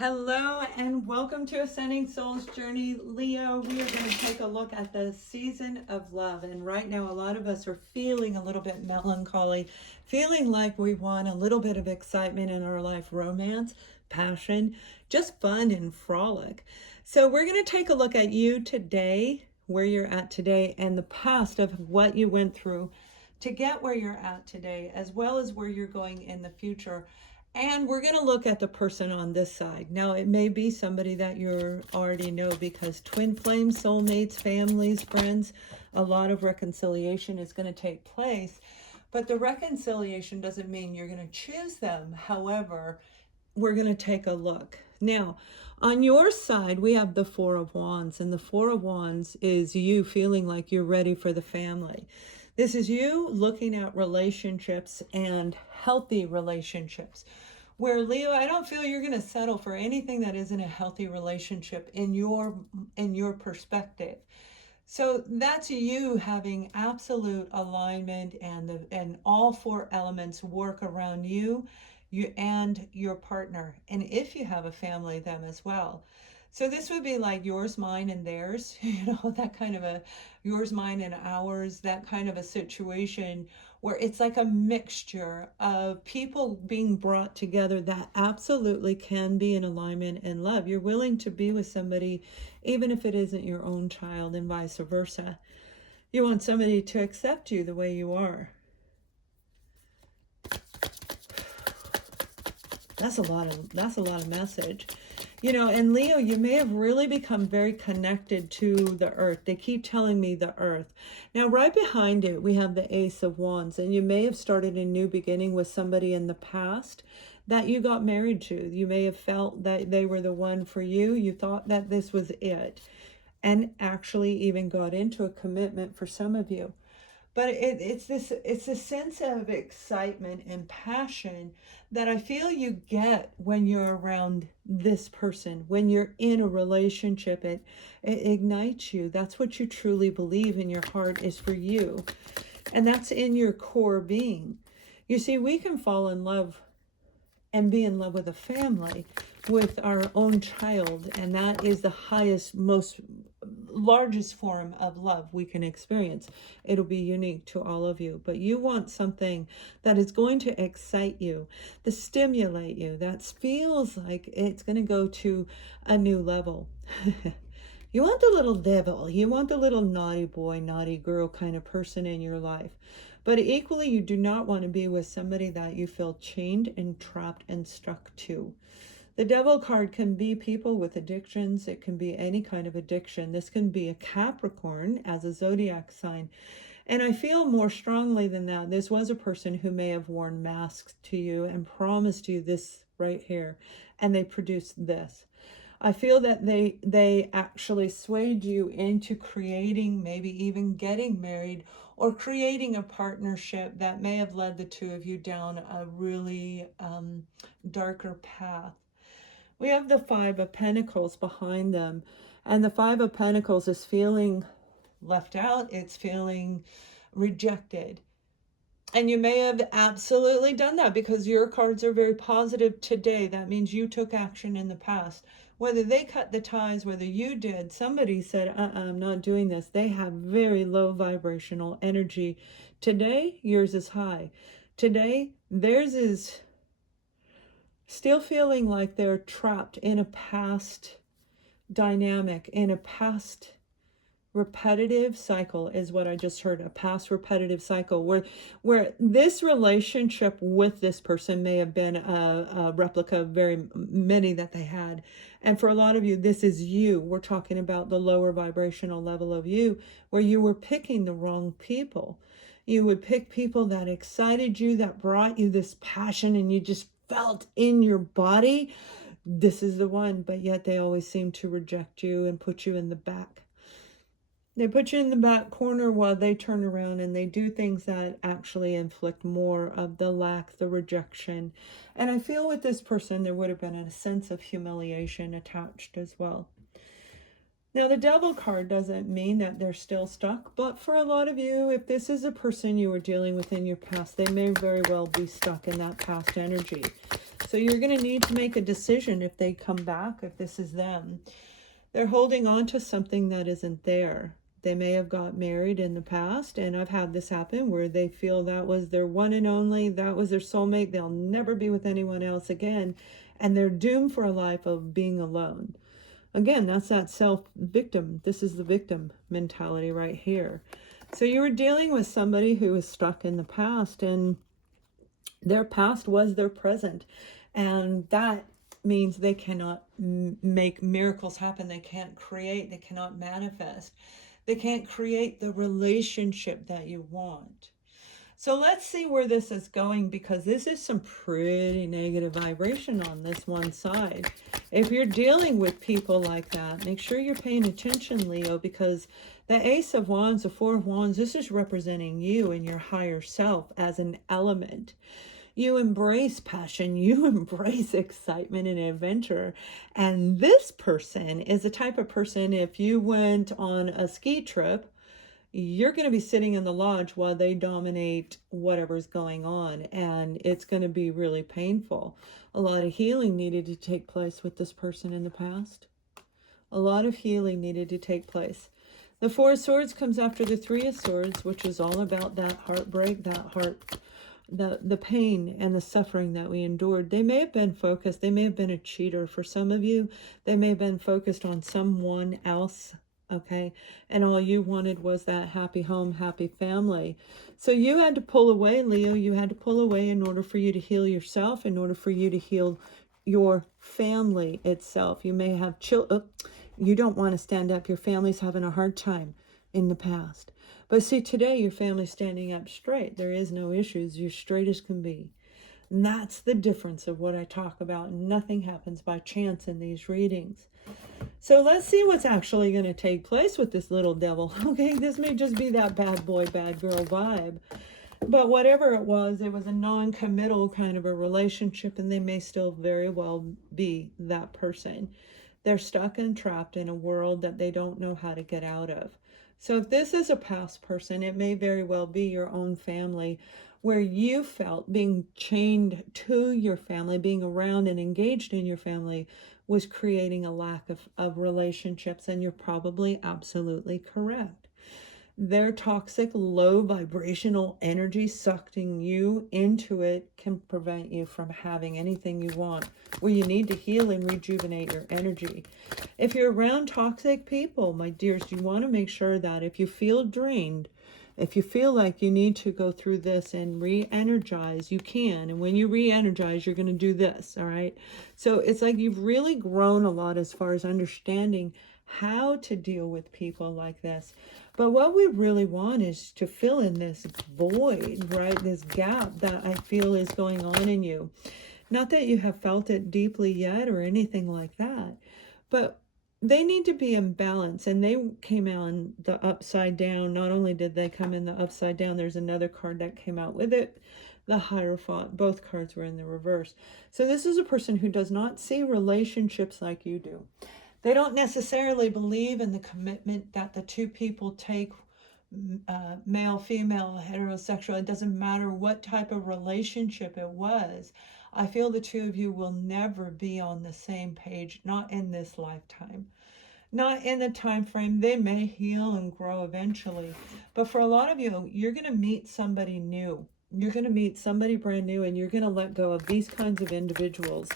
Hello and welcome to Ascending Souls Journey. Leo, we are going to take a look at the season of love. And right now, a lot of us are feeling a little bit melancholy, feeling like we want a little bit of excitement in our life, romance, passion, just fun and frolic. So we're going to take a look at you today, where you're at today, and the past of what you went through to get where you're at today, as well as where you're going in the future. And we're going to look at the person on this side. Now, it may be somebody that you already know, because twin flames, soulmates, families, friends, a lot of reconciliation is going to take place. But the reconciliation doesn't mean you're going to choose them. However, we're going to take a look. Now, on your side, we have the Four of Wands. And the Four of Wands is you feeling like you're ready for the family. This is you looking at relationships and healthy relationships. Where, Leo, I don't feel you're going to settle for anything that isn't a healthy relationship in your perspective. So that's you having absolute alignment, and all four elements work around you and your partner. And if you have a family, them as well. So this would be like yours, mine, and theirs, that kind of a yours, mine, and ours, that kind of a situation where it's like a mixture of people being brought together that absolutely can be in alignment and love. You're willing to be with somebody, even if it isn't your own child, and vice versa. You want somebody to accept you the way you are. That's a lot of message. And Leo, you may have really become very connected to the earth. They keep telling me the earth. Now, right behind it, we have the Ace of Wands, and you may have started a new beginning with somebody in the past that you got married to. You may have felt that they were the one for you. You thought that this was it, and actually even got into a commitment for some of you. But it's this sense of excitement and passion that I feel you get when you're around this person, when you're in a relationship. It ignites you. That's what you truly believe in your heart is for you. And that's in your core being. You see, we can fall in love and be in love with a family, with our own child, and that is the highest, largest form of love we can experience. It'll be unique to all of you, but you want something that is going to excite you, to stimulate you, that feels like it's going to go to a new level. You want the little devil, you want the little naughty boy, naughty girl kind of person in your life. But equally, you do not want to be with somebody that you feel chained and trapped and stuck to. The Devil card can be people with addictions. It can be any kind of addiction. This can be a Capricorn as a zodiac sign. And I feel more strongly than that, this was a person who may have worn masks to you and promised you this right here, and they produced this. I feel that they actually swayed you into creating, maybe even getting married, or creating a partnership that may have led the two of you down a really darker path. We have the Five of Pentacles behind them, and the Five of Pentacles is feeling left out. It's feeling rejected. And you may have absolutely done that because your cards are very positive today. That means you took action in the past. Whether they cut the ties, whether you did, somebody said, I'm not doing this. They have very low vibrational energy. Today, yours is high. Today, theirs is still feeling like they're trapped in a past dynamic, in a past repetitive cycle is what I just heard, a past repetitive cycle where this relationship with this person may have been a replica of very many that they had. And for a lot of you, this is you. We're talking about the lower vibrational level of you, where you were picking the wrong people. You would pick people that excited you, that brought you this passion, and you just felt in your body, this is the one, but yet they always seem to reject you and put you in the back. They put you in the back corner while they turn around and they do things that actually inflict more of the lack, the rejection. And I feel with this person, there would have been a sense of humiliation attached as well. Now, the Devil card doesn't mean that they're still stuck, but for a lot of you, if this is a person you were dealing with in your past, they may very well be stuck in that past energy. So you're going to need to make a decision if they come back, if this is them. They're holding on to something that isn't there. They may have got married in the past, and I've had this happen where they feel that was their one and only, that was their soulmate, they'll never be with anyone else again, and they're doomed for a life of being alone. Again, that's that self-victim. This is the victim mentality right here. So you were dealing with somebody who was stuck in the past, and their past was their present. And that means they cannot make miracles happen. They can't create. They cannot manifest. They can't create the relationship that you want. So let's see where this is going, because this is some pretty negative vibration on this one side. If you're dealing with people like that, make sure you're paying attention, Leo, because the Ace of Wands, the Four of Wands, this is representing you and your higher self as an element. You embrace passion, you embrace excitement and adventure. And this person is the type of person, if you went on a ski trip, you're going to be sitting in the lodge while they dominate whatever's going on, and it's going to be really painful. A lot of healing needed to take place with this person in the past. A lot of healing needed to take place. The Four of Swords comes after the Three of Swords, which is all about that heartbreak, the pain and the suffering that we endured. They may have been focused, they may have been a cheater. For some of you, they may have been focused on someone else. Okay, and all you wanted was that happy home, happy family. So you had to pull away, Leo. You had to pull away in order for you to heal yourself, in order for you to heal your family itself. You may have you don't want to stand up. Your family's having a hard time in the past. But see, today your family's standing up straight. There is no issues. You're straight as can be. And that's the difference of what I talk about. Nothing happens by chance in these readings. So let's see what's actually going to take place with this little devil. Okay, this may just be that bad boy, bad girl vibe. But whatever it was a non-committal kind of a relationship, and they may still very well be that person. They're stuck and trapped in a world that they don't know how to get out of. So if this is a past person, it may very well be your own family, where you felt being chained to your family, being around and engaged in your family was creating a lack of relationships, and you're probably absolutely correct. Their toxic, low vibrational energy sucking you into it can prevent you from having anything you want, where you need to heal and rejuvenate your energy. If you're around toxic people, my dears, you want to make sure that if you feel drained, if you feel like you need to go through this and re-energize, you can. And when you re-energize, you're going to do this, all right? So it's like you've really grown a lot as far as understanding how to deal with people like this. But what we really want is to fill in this void, right? This gap that I feel is going on in you. Not that you have felt it deeply yet or anything like that, but they need to be in balance. And they came out in the upside down. Not only did they come in the upside down, there's another card that came out with it, the Hierophant. Both cards were in the reverse. So this is a person who does not see relationships like you do. They don't necessarily believe in the commitment that the two people take, male, female, heterosexual. It doesn't matter what type of relationship it was. I feel the two of you will never be on the same page, not in this lifetime, not in the time frame. They may heal and grow eventually, but for a lot of you, you're going to meet somebody new. You're going to meet somebody brand new, and you're going to let go of these kinds of individuals,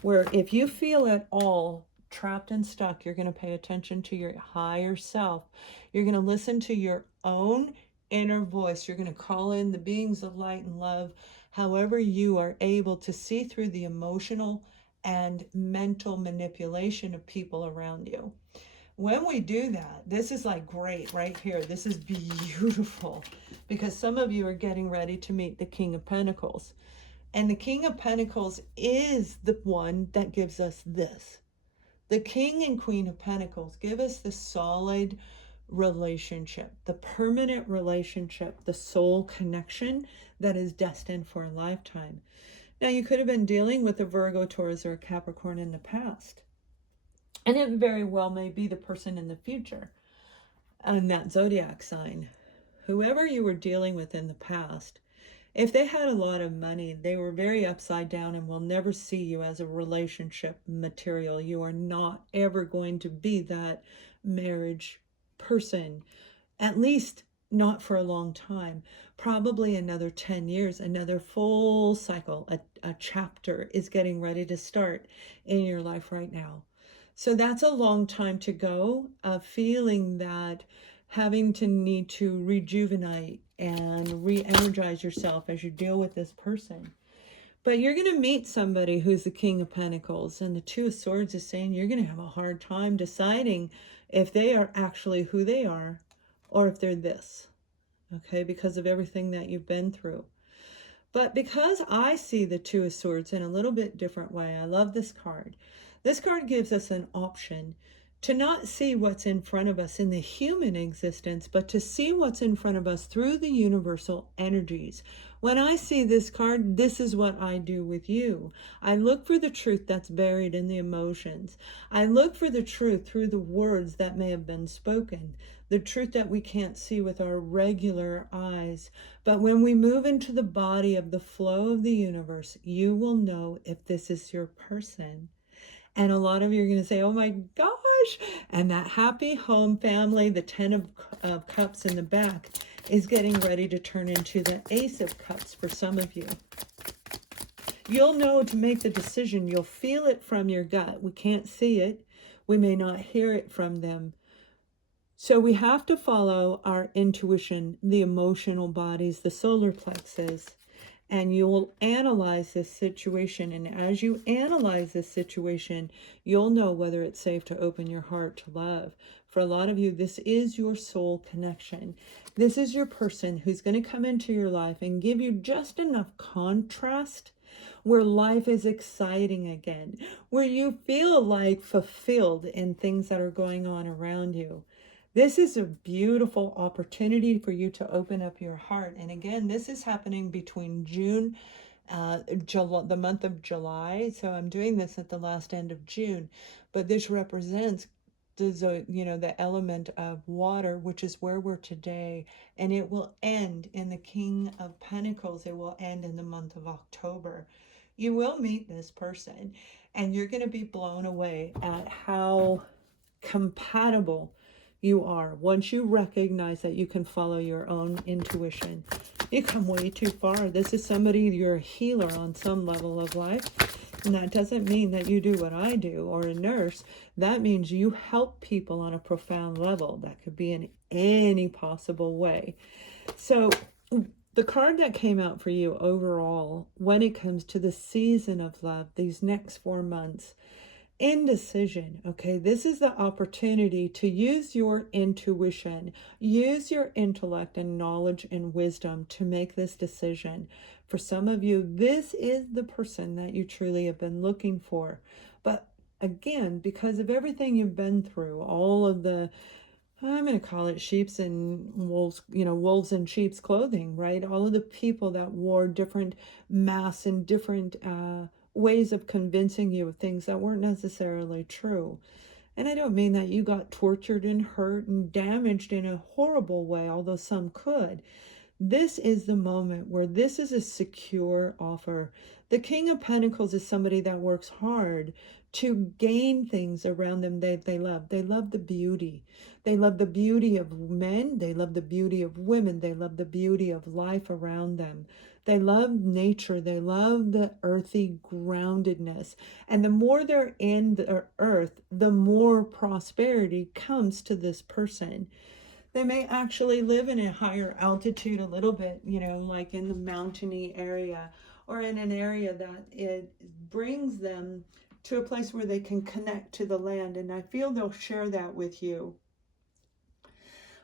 where if you feel at all trapped and stuck, you're going to pay attention to your higher self. You're going to listen to your own inner voice. You're going to call in the beings of light and love, however you are able to see through the emotional and mental manipulation of people around you. When we do that, this is like great right here. This is beautiful, because some of you are getting ready to meet the King of Pentacles. And the King of Pentacles is the one that gives us this. The King and Queen of Pentacles give us the solid relationship, the permanent relationship, the soul connection that is destined for a lifetime. Now, you could have been dealing with a Virgo, Taurus, or a Capricorn in the past. And it very well may be the person in the future and that zodiac sign. Whoever you were dealing with in the past, if they had a lot of money, they were very upside down and will never see you as a relationship material. You are not ever going to be that marriage person, at least not for a long time. Probably another 10 years, another full cycle, a chapter is getting ready to start in your life right now. So that's a long time to go of feeling that, having to need to rejuvenate and re-energize yourself as you deal with this person. But you're going to meet somebody who's the King of Pentacles, and the Two of Swords is saying you're going to have a hard time deciding if they are actually who they are or if they're this, okay, because of everything that you've been through. But because I see the Two of Swords in a little bit different way, I love this card. This card gives us an option to not see what's in front of us in the human existence, but to see what's in front of us through the universal energies. When I see this card, this is what I do with you. I look for the truth that's buried in the emotions. I look for the truth through the words that may have been spoken, the truth that we can't see with our regular eyes. But when we move into the body of the flow of the universe, you will know if this is your person. And a lot of you are going to say, oh my gosh. And that happy home family, the 10 of Cups in the back, is getting ready to turn into the Ace of Cups for some of you. You'll know to make the decision. You'll feel it from your gut. We can't see it. We may not hear it from them. So we have to follow our intuition, the emotional bodies, the solar plexus. And you will analyze this situation. And as you analyze this situation, you'll know whether it's safe to open your heart to love. For a lot of you, this is your soul connection. This is your person who's going to come into your life and give you just enough contrast where life is exciting again, where you feel like fulfilled in things that are going on around you. This is a beautiful opportunity for you to open up your heart. And again, this is happening between June, the month of July. So I'm doing this at the last end of June. But this represents the element of water, which is where we're today. And it will end in the King of Pentacles. It will end in the month of October. You will meet this person, and you're going to be blown away at how compatible you are. Once you recognize that you can follow your own intuition, you come way too far. This is somebody, you're a healer on some level of life. And that doesn't mean that you do what I do or a nurse. That means you help people on a profound level. That could be in any possible way. So the card that came out for you overall, when it comes to the season of love, these next 4 months, indecision. Okay, this is the opportunity to use your intuition, use your intellect and knowledge and wisdom to make this decision. For some of you, this is the person that you truly have been looking for. But again, because of everything you've been through, all of the, I'm going to call it sheep's and wolves, wolves in sheep's clothing, right? All of the people that wore different masks and different ways of convincing you of things that weren't necessarily true. And I don't mean that you got tortured and hurt and damaged in a horrible way, although some could. This is the moment where this is a secure offer. The King of Pentacles is somebody that works hard to gain things around them they love. They love the beauty. They love the beauty of men. They love the beauty of women. They love the beauty of life around them. They love nature. They love the earthy groundedness. And the more they're in the earth, the more prosperity comes to this person. They may actually live in a higher altitude a little bit, like in the mountainy area, or in an area that it brings them to a place where they can connect to the land. And I feel they'll share that with you,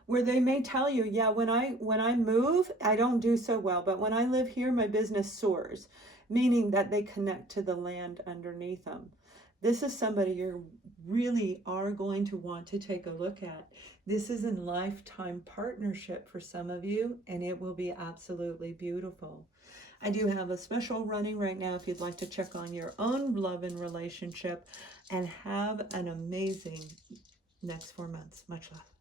where they may tell you, yeah, when I move, I don't do so well, but when I live here, my business soars, meaning that they connect to the land underneath them. This is somebody you really are going to want to take a look at. This is a lifetime partnership for some of you, and it will be absolutely beautiful. I do have a special running right now if you'd like to check on your own love and relationship, and have an amazing next 4 months. Much love.